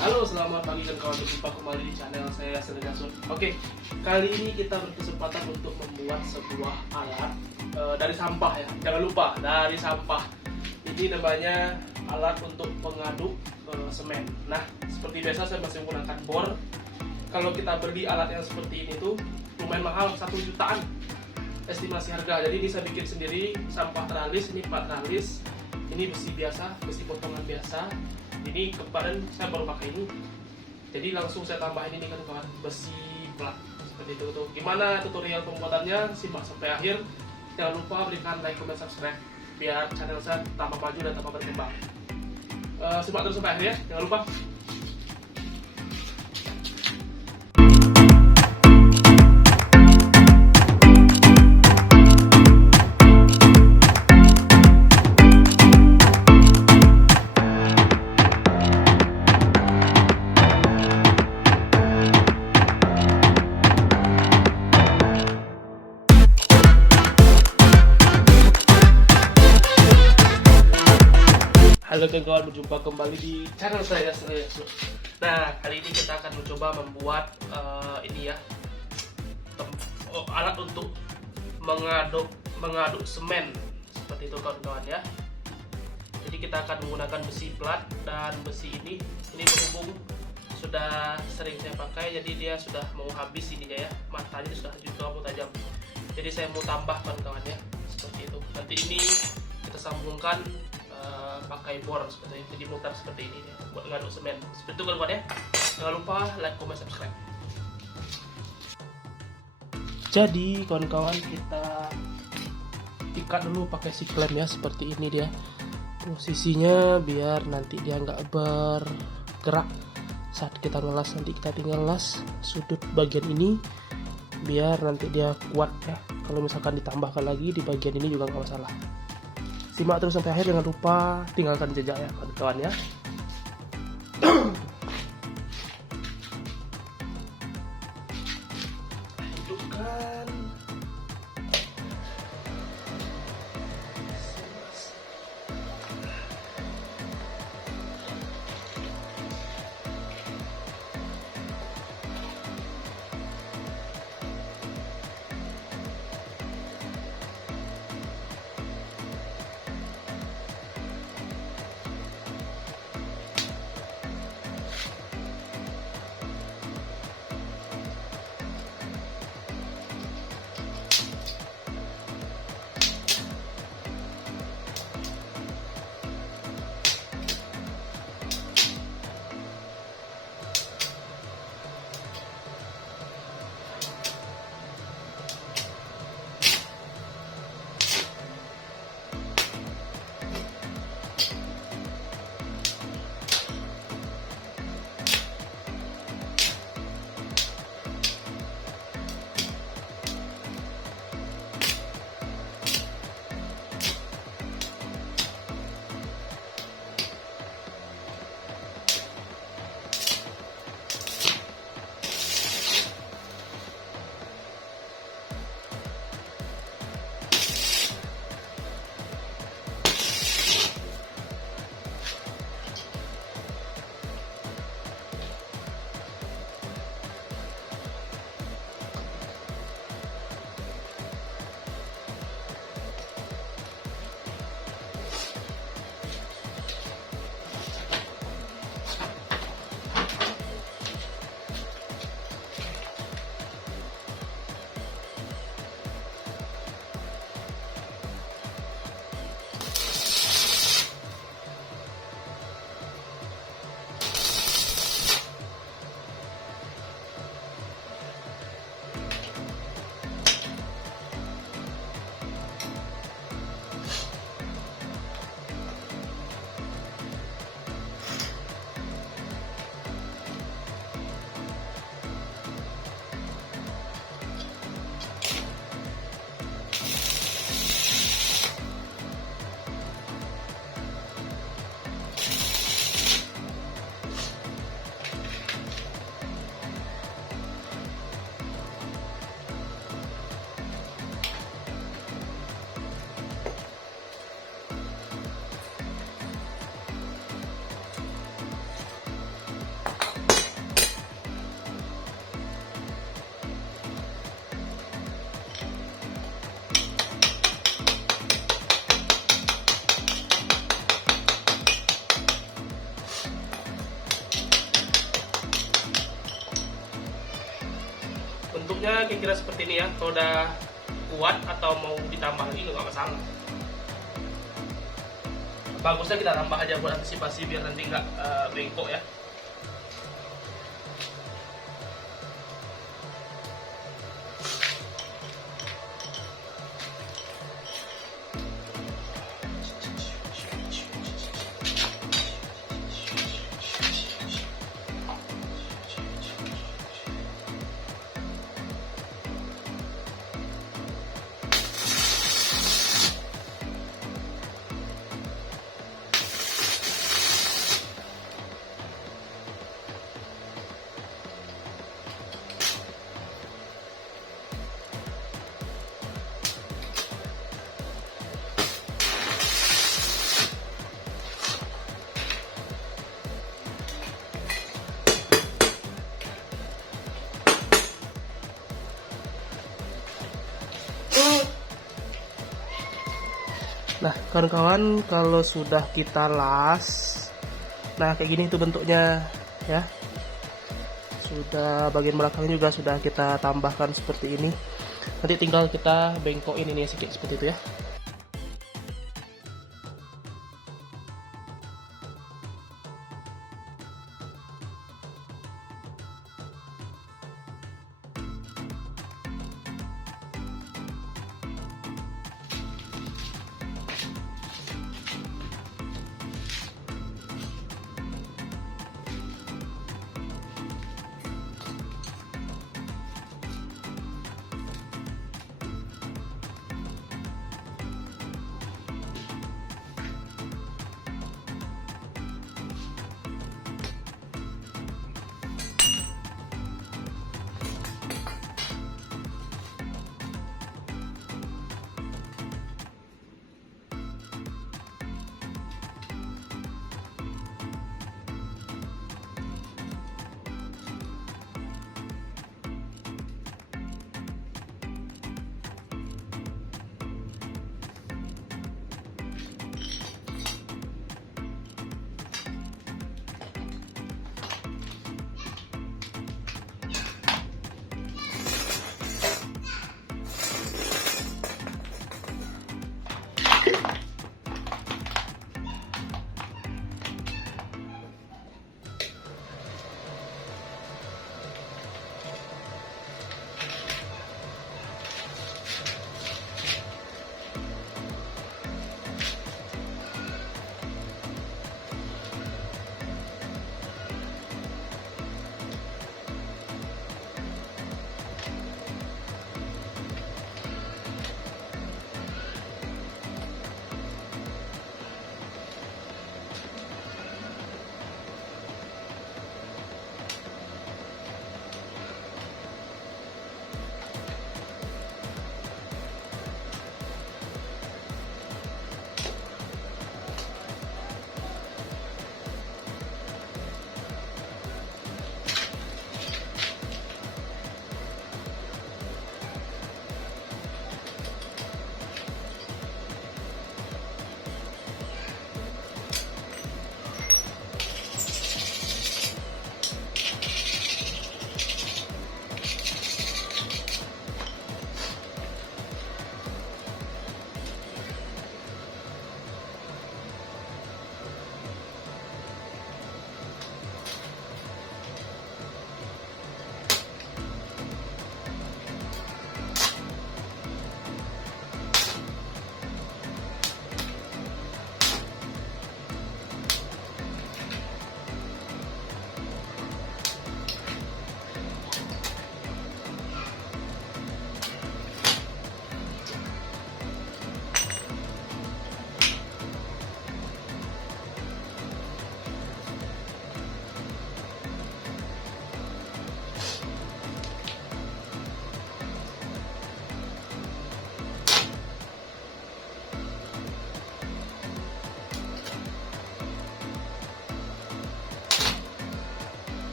Halo, selamat pagi dan kawan, berjumpa kembali di channel saya Senegasun. Oke, kali ini kita berkesempatan untuk membuat sebuah alat dari sampah ya. Jangan lupa dari sampah. Ini namanya alat untuk pengaduk semen. Nah, seperti biasa saya masih menggunakan bor. Kalau kita beli alat yang seperti ini tuh lumayan mahal, 1 jutaan estimasi harga. Jadi ini saya bikin sendiri, sampah teralis, ini 4 teralis. Ini besi biasa, besi potongan biasa. Ini kemarin saya baru pakai ini, jadi langsung saya tambahin ini kan kawan, besi plat seperti itu tuh. Gimana tutorial pembuatannya, simak sampai akhir. Jangan lupa berikan like, comment, subscribe biar channel saya tambah maju dan tambah berkembang. Simak terus sampai akhir ya, jangan lupa. Halo kawan, berjumpa kembali di channel saya Senegasun. Nah, kali ini kita akan mencoba membuat ini ya, alat untuk mengaduk semen seperti itu kawan-kawan ya. Jadi kita akan menggunakan besi plat dan besi ini berhubung sudah sering saya pakai, jadi dia sudah mau habis ininya ya, matanya sudah juga mau tajam. Jadi saya mau tambah kawan-kawan ya, seperti itu. Nanti ini kita sambungkan pakai bor seperti ini, jadi mutar seperti ini ya, buat ngaduk semen seperti itu kawan-kawan ya. Jangan lupa like, comment, subscribe. Jadi kawan-kawan, kita ikat dulu pakai si klem ya, seperti ini dia posisinya, biar nanti dia nggak bergerak saat kita ngelas. Nanti kita tinggal las sudut bagian ini biar nanti dia kuat ya. Kalau misalkan ditambahkan lagi di bagian ini juga nggak masalah. Simak terus sampai akhir, jangan lupa tinggalkan jejak ya kawan-kawan ya. Hidupkan. kira seperti ini ya. Kalau udah kuat atau mau ditambah lagi nggak masalah. Bagusnya kita tambah aja buat antisipasi biar nanti nggak bengkok ya. Nah kawan-kawan, kalau sudah kita las, nah kayak gini tuh bentuknya ya. Sudah bagian belakangnya juga sudah kita tambahkan seperti ini. Nanti tinggal kita bengkokin ini sedikit seperti itu ya.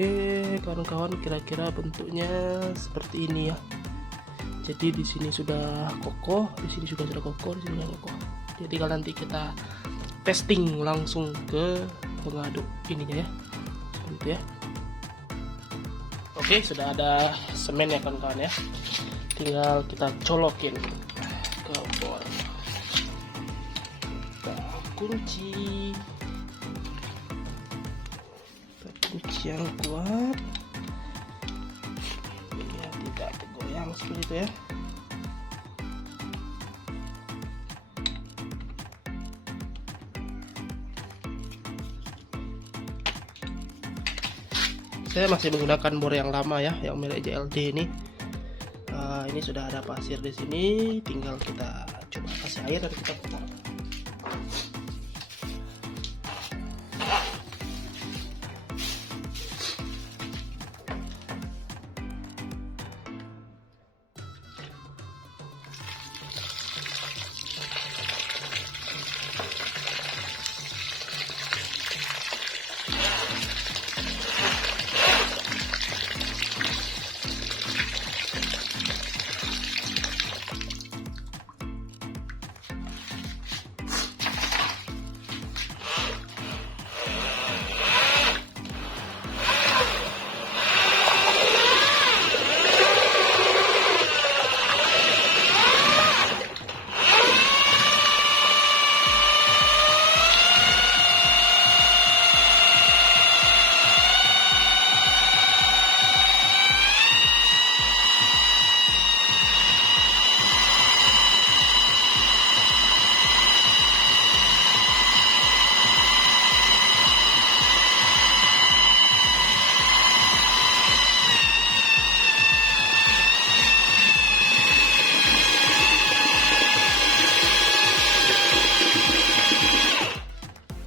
Oke, kawan-kawan, kira-kira bentuknya seperti ini ya. Jadi di sini sudah kokoh, di sini juga sudah kokoh, di sini sudah kokoh. Jadi tinggal nanti kita testing langsung ke pengaduk ininya ya. Seperti itu ya. Oke, sudah ada semen ya kawan-kawan ya. Tinggal kita colokin ke bor. Kita kunci. Kunci yang kuat biar tidak goyang seperti itu ya. Saya masih menggunakan bor yang lama ya, yang merek JLD ini. Ini sudah ada pasir di sini, tinggal kita coba kasih air dan kita putar.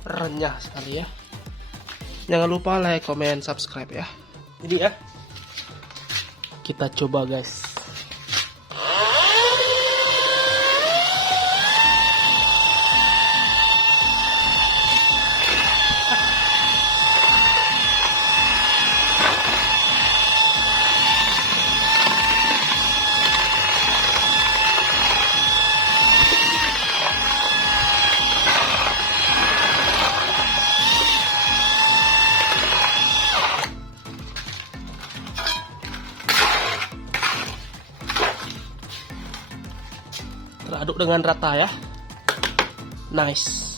Renyah sekali ya. Jangan lupa like, comment, subscribe ya. Jadi ya, kita coba guys. Teraduk dengan rata ya. Nice.